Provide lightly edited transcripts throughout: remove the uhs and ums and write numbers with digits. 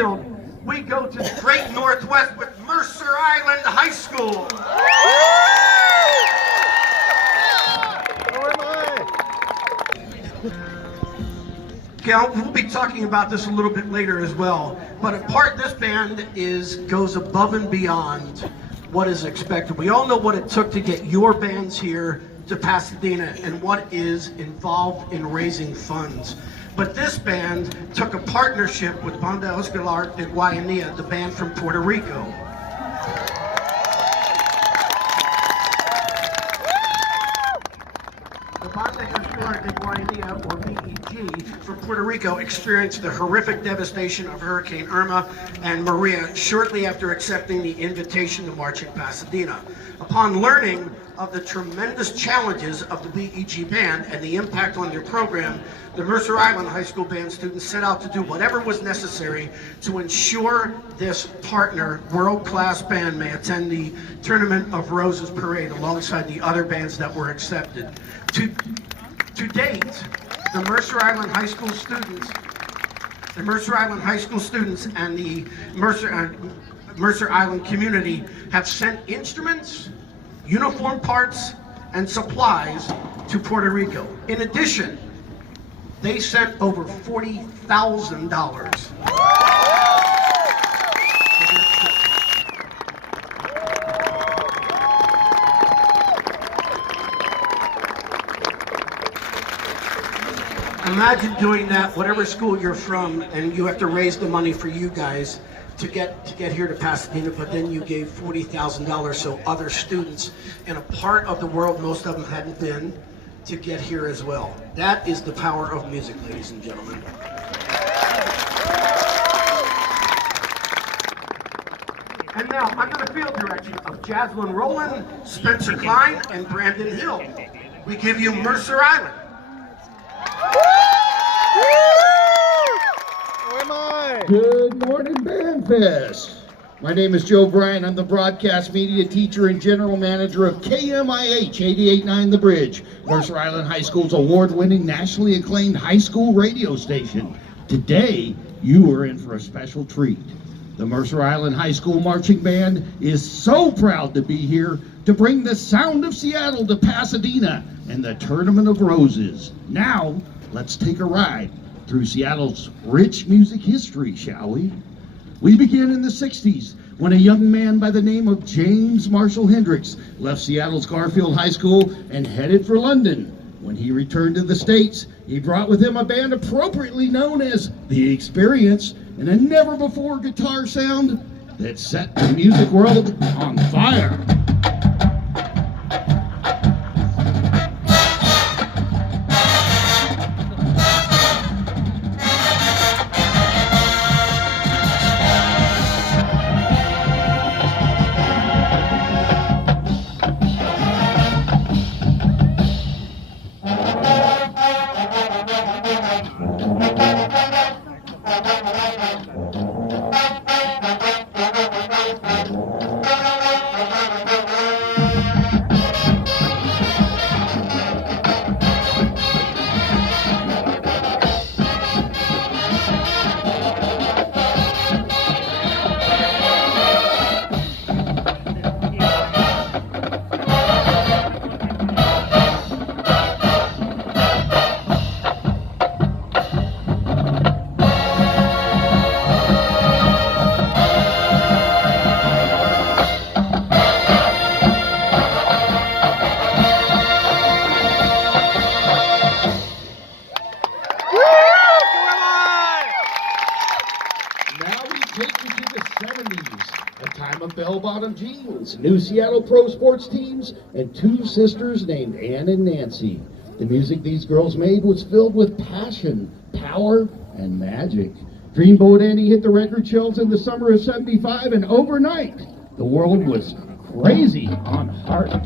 field, we go to the great Northwest with Mercer Island High School. Okay, we'll be talking about this a little bit later as well, but a part this band goes above and beyond what is expected. We all know what it took to get your bands here to Pasadena and what is involved in raising funds. But this band took a partnership with Banda Escolar de Guayanilla, the band from Puerto Rico. The Banda Escolar de Guayanilla, or BEG, from Puerto Rico experienced the horrific devastation of Hurricane Irma and Maria shortly after accepting the invitation to march in Pasadena. Upon learning of the tremendous challenges of the BEG band and the impact on their program, the Mercer Island High School band students set out to do whatever was necessary to ensure this partner, world-class band, may attend the Tournament of Roses parade alongside the other bands that were accepted. To date, the Mercer Island High School students and the Mercer Island community have sent instruments, uniform parts, and supplies to Puerto Rico. In addition, they sent over $40,000. Imagine doing that, whatever school you're from, and you have to raise the money for you guys to get here to Pasadena, but then you gave $40,000 so other students in a part of the world most of them hadn't been to get here as well. That is the power of music, ladies and gentlemen. And now, under the field direction of Jaslyn Rowland, Spencer Klein, and Brandon Hill, we give you Mercer Island. Good morning, Bandfest. My name is Joe Bryan. I'm the broadcast media teacher and general manager of KMIH 88.9 The Bridge, Mercer Island High School's award-winning, nationally acclaimed high school radio station. Today, you are in for a special treat. The Mercer Island High School Marching Band is so proud to be here to bring the sound of Seattle to Pasadena and the Tournament of Roses. Now, let's take a ride through Seattle's rich music history, shall we? We begin in the 60s when a young man by the name of James Marshall Hendricks left Seattle's Garfield High School and headed for London. When he returned to the States, he brought with him a band appropriately known as The Experience and a never-before guitar sound that set the music world on fire. Bell-bottom jeans, new Seattle pro sports teams, and two sisters named Ann and Nancy. The music these girls made was filled with passion, power, and magic. Dreamboat Annie hit the record shelves in the summer of '75, and overnight, the world was crazy on Heart.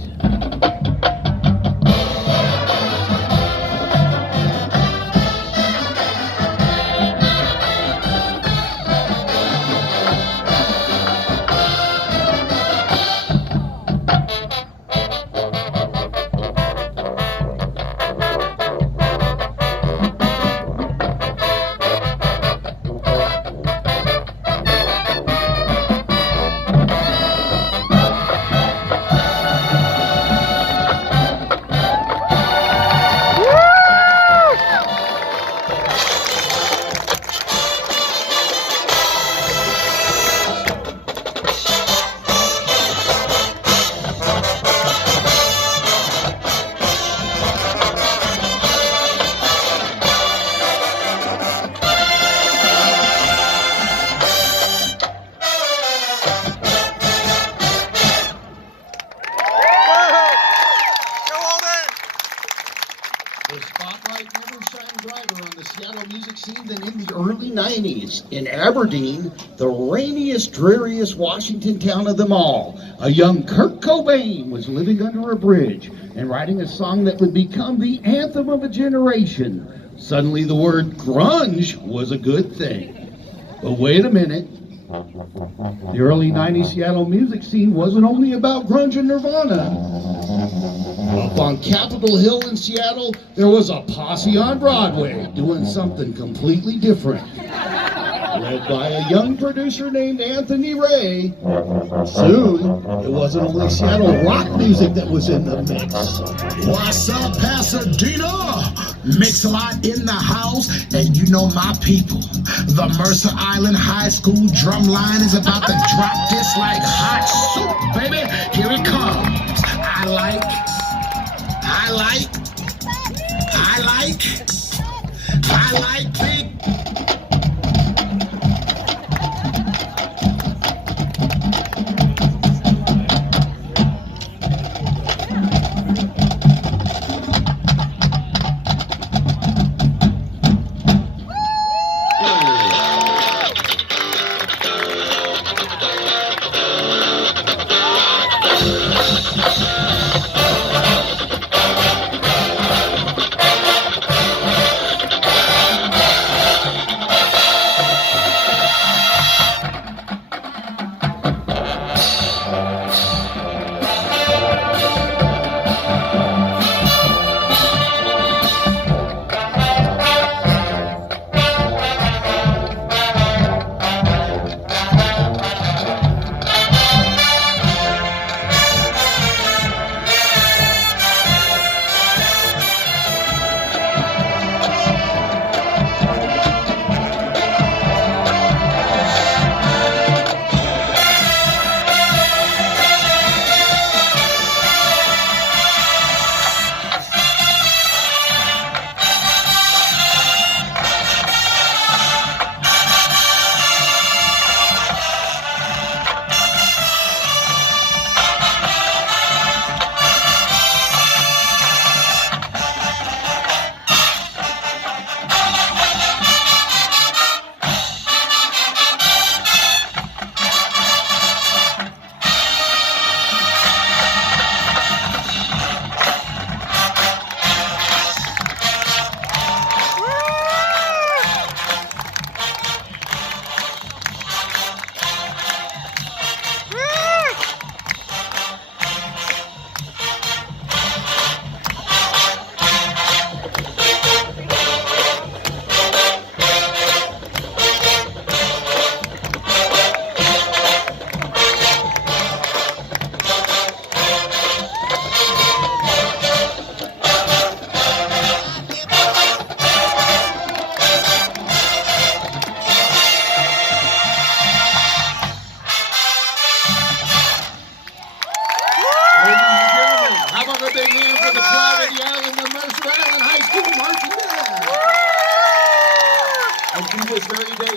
days, in Aberdeen, the rainiest, dreariest Washington town of them all, a young Kurt Cobain was living under a bridge and writing a song that would become the anthem of a generation. Suddenly the word grunge was a good thing. But wait a minute. The early 90s Seattle music scene wasn't only about grunge and Nirvana. Up on Capitol Hill in Seattle, there was a posse on Broadway doing something completely different. Led by a young producer named Anthony Ray. Soon, it wasn't only Seattle rock music that was in the mix. What's up, Pasadena? Mix a lot in the house, and you know my people. The Mercer Island High School drum line is about to drop this like hot soup, baby. Here it comes. I like big.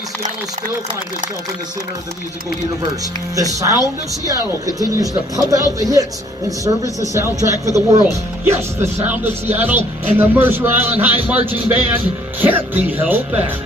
Seattle still finds itself in the center of the musical universe. The sound of Seattle continues to pump out the hits and serve as the soundtrack for the world. Yes, the sound of Seattle and the Mercer Island High Marching Band can't be held back.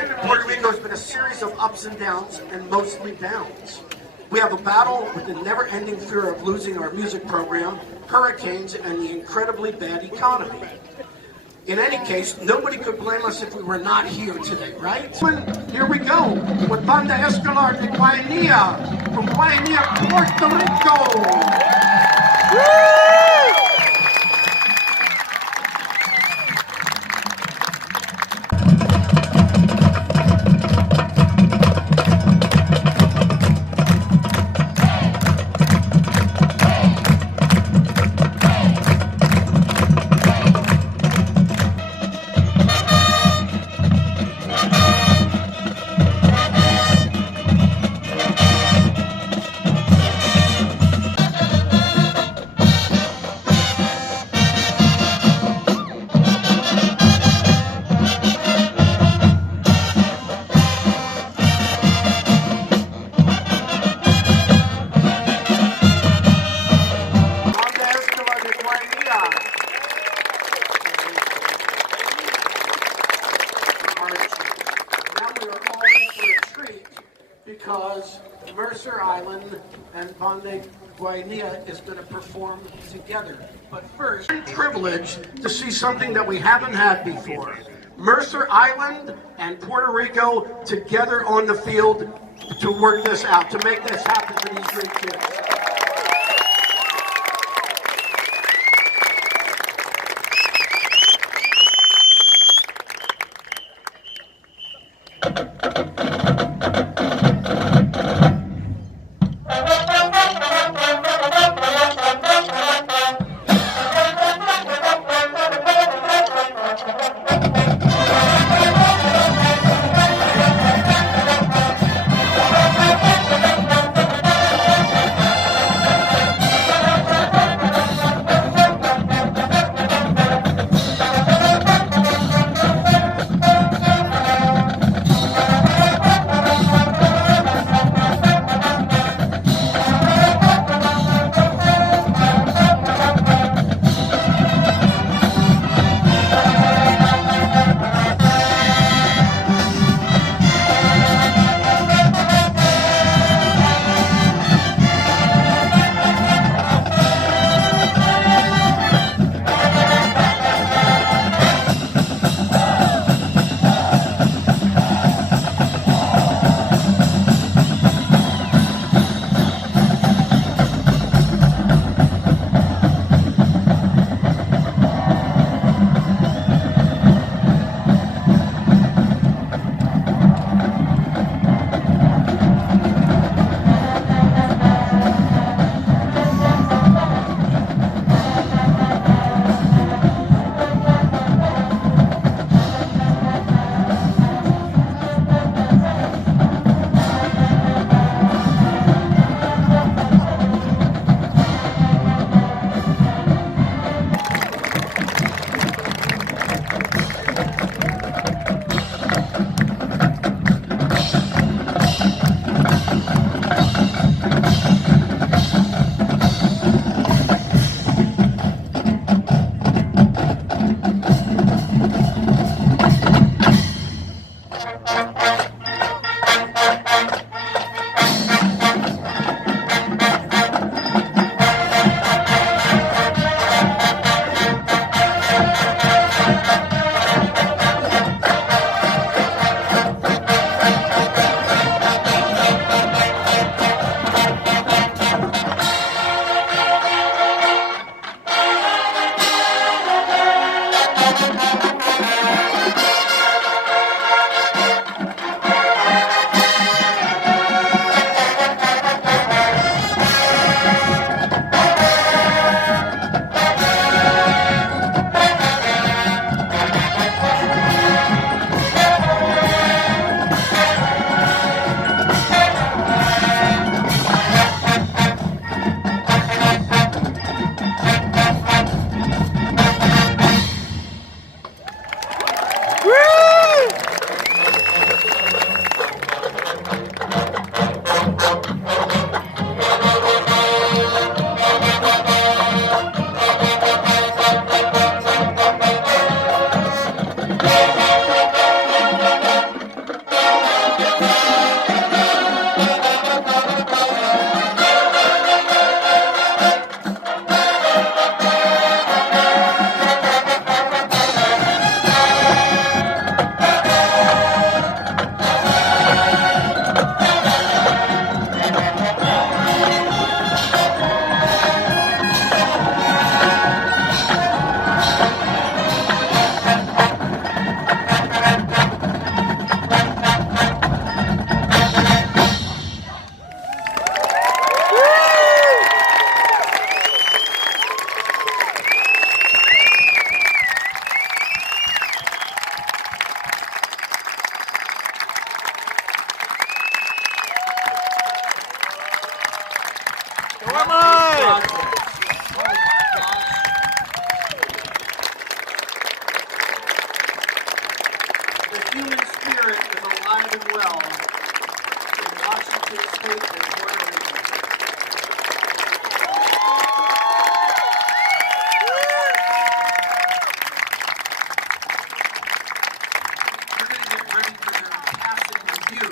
In Puerto Rico has been a series of ups and downs, and mostly downs. We have a battle with the never-ending fear of losing our music program, hurricanes, and the incredibly bad economy. In any case, nobody could blame us if we were not here today, right? Here we go with Banda Escolar de Guayanilla from Guayanilla, Puerto Rico. Because Mercer Island and Banda Guayanilla is going to perform together. But first, I'm privileged to see something that we haven't had before. Mercer Island and Puerto Rico together on the field to work this out, to make this happen for these great kids. human spirit is alive and well in Washington State and Puerto Rico. We're going to get ready for their passing review.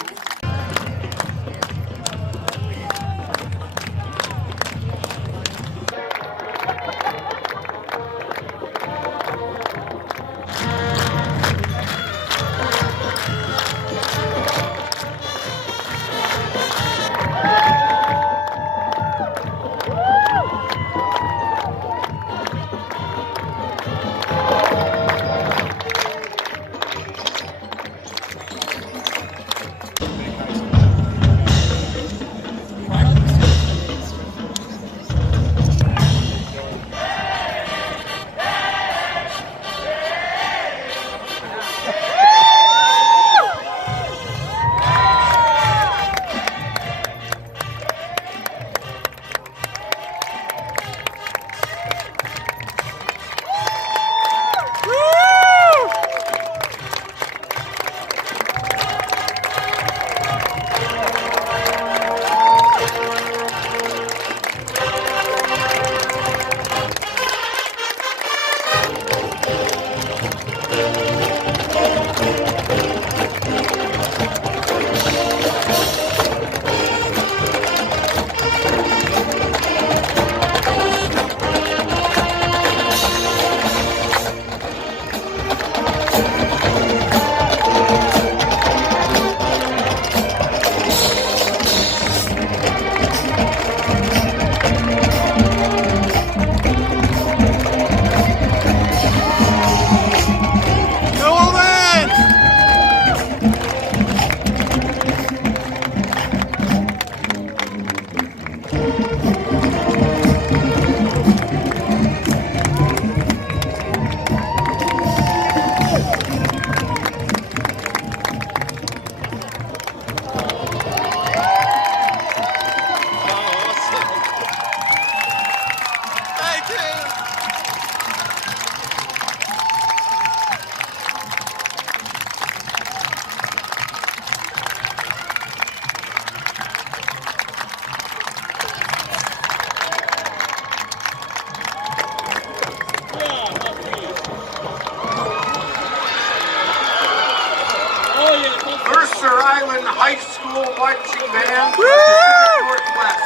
High School Marching Band from the Pacific Northwest.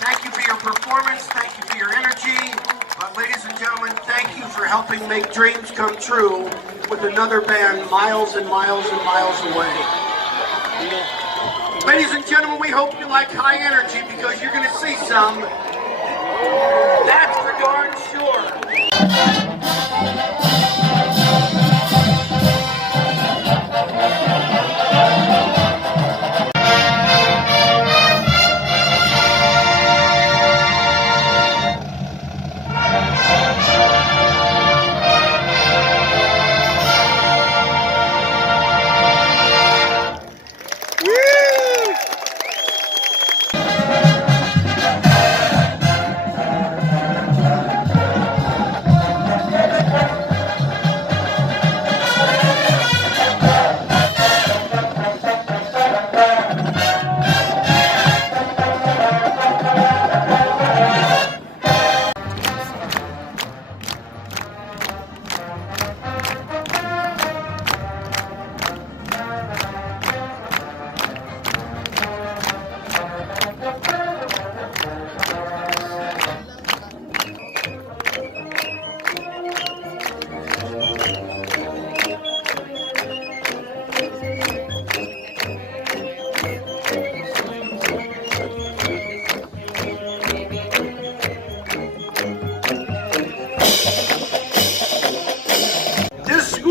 Thank you for your performance, thank you for your energy, but ladies and gentlemen, thank you for helping make dreams come true with another band miles and miles and miles away. Ladies and gentlemen, we hope you like high energy because you're going to see some. That's for darn sure.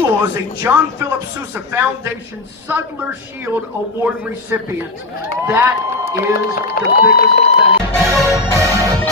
Was a John Philip Sousa Foundation Sudler Shield Award recipient. That is the biggest thank you.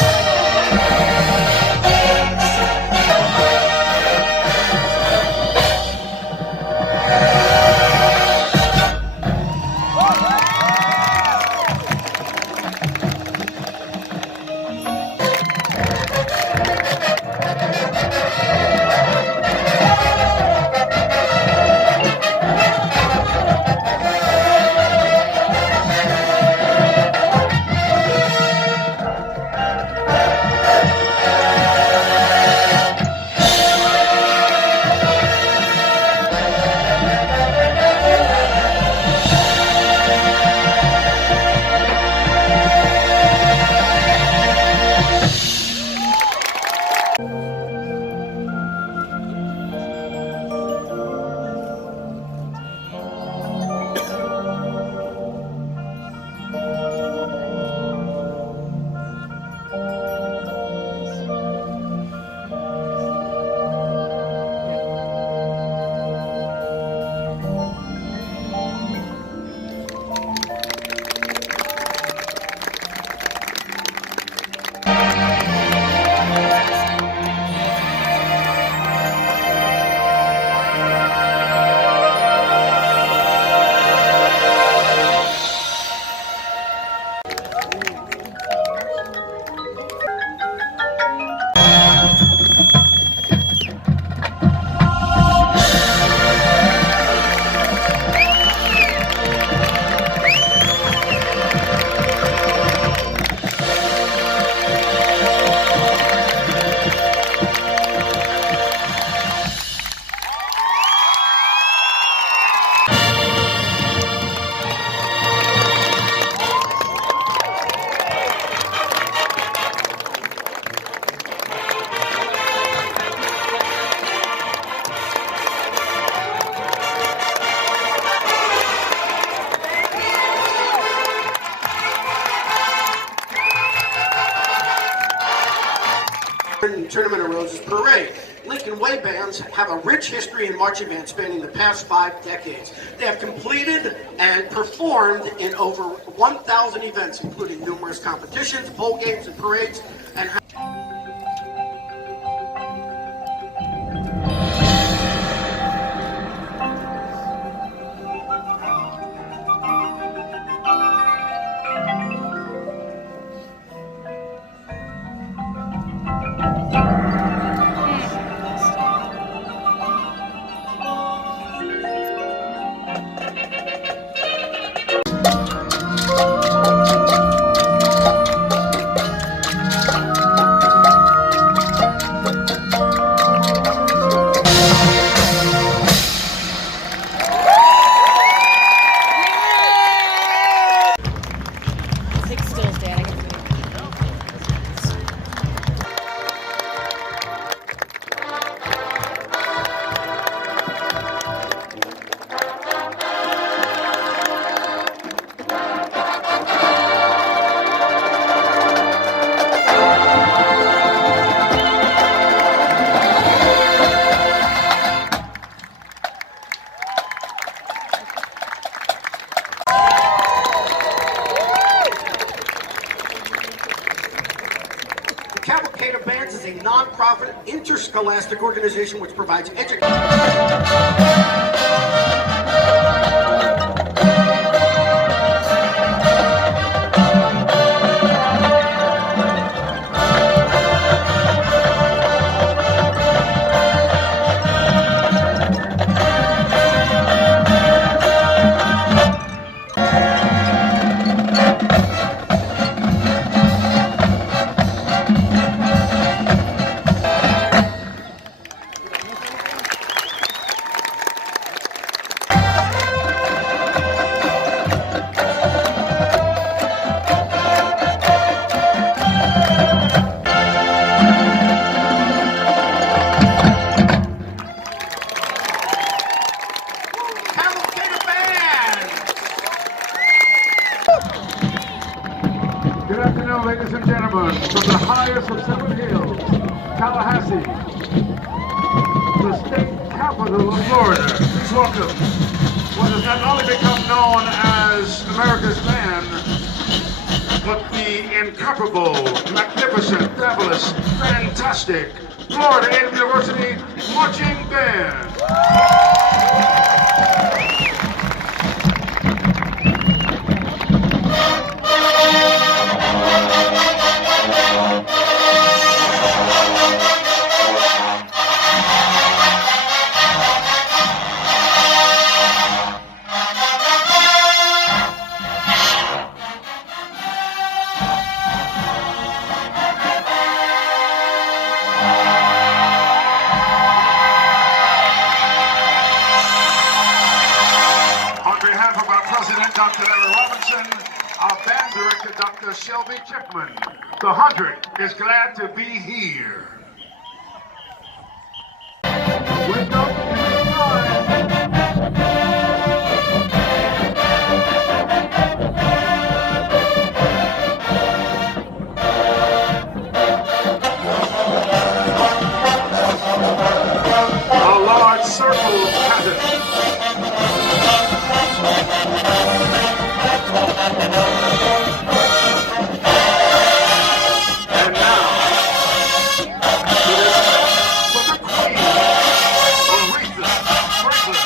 Tournament of Roses Parade. Lincoln Way bands have a rich history in marching band spanning the past 5 decades. They have completed and performed in over 1,000 events, including numerous competitions, bowl games, and parades, and Cavalcade of Bands is a non-profit interscholastic organization which provides education. Good afternoon, ladies and gentlemen, from the highest of seven hills, Tallahassee, the state capital of Florida. Please welcome what has not only become known as America's band, but the incomparable, magnificent, fabulous, fantastic Florida A&M University Marching Band. President Dr. Larry Robinson, our band director Dr. Shelby Chickman. The 100 is glad to be here. Wake up, it's time. A large circle pattern. And now, it is for the Queen, Aretha Franklin.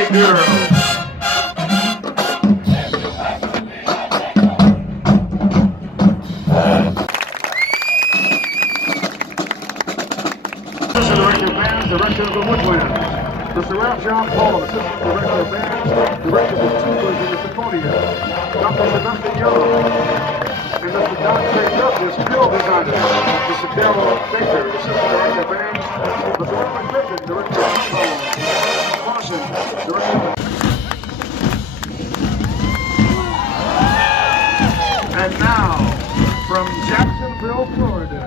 Lucky girl. Director of Bands, Director of the Woodwinds. Mr. Ralph John Paul, Assistant Director of Bands, Director of the Tubas and the Symphonia. Dr. Sebastian Young. And Mr. Don J. Douglas, Field Designer. Mr. Darrell Baker, Assistant Director of Bands. Mr. Robert Griffin, Director of Football. Carson, Director of... And now, from Jacksonville, Florida,